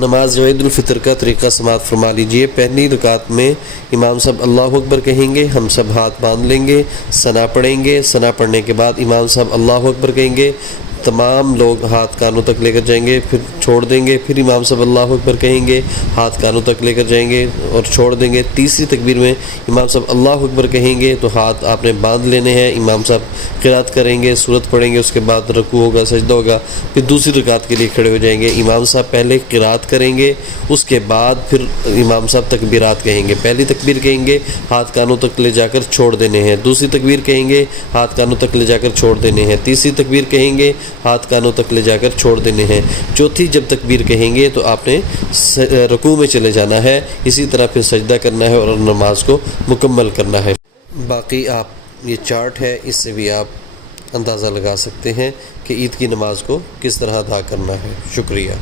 नमाज ईद उल फितर का तरीक़ा समाअत फरमा लीजिए। पहली रकात में इमाम साहब अल्लाहु अकबर कहेंगे, हम सब हाथ बांध लेंगे, सना पढ़ेंगे। सना पढ़ने के बाद इमाम साहब अल्लाहु अकबर कहेंगे, तमाम लोग हाथ कानों तक लेकर जाएंगे, फिर छोड़ देंगे। फिर इमाम साहब अल्लाहु अकबर कहेंगे, हाथ कानों तक लेकर जाएंगे और छोड़ देंगे। तीसरी तकबीर में इमाम साहब अल्लाहु अकबर कहेंगे तो हाथ आपने बांध लेने हैं। इमाम साहब क़िरात करेंगे, सूरत पढ़ेंगे, उसके बाद रकू होगा, सजदा होगा। फिर दूसरी रकात के लिए खड़े हो जाएंगे। इमाम साहब पहले क़िरात करेंगे, उसके बाद फिर इमाम साहब तकबीरात कहेंगे। पहली तकबीर कहेंगे, हाथ कानों तक ले जाकर छोड़ देने हैं। दूसरी तकबीर कहेंगे, हाथ कानों तक ले जाकर छोड़ देने हैं। तीसरी तकबीर कहेंगे, हाथ कानों तक ले जाकर छोड़ देने हैं। चौथी जब तकबीर कहेंगे तो आपने रुकू में चले जाना है। इसी तरह फिर सजदा करना है और नमाज को मुकम्मल करना है। बाकी आप ये चार्ट है, इससे भी आप अंदाज़ा लगा सकते हैं कि ईद की नमाज को किस तरह अदा करना है। शुक्रिया।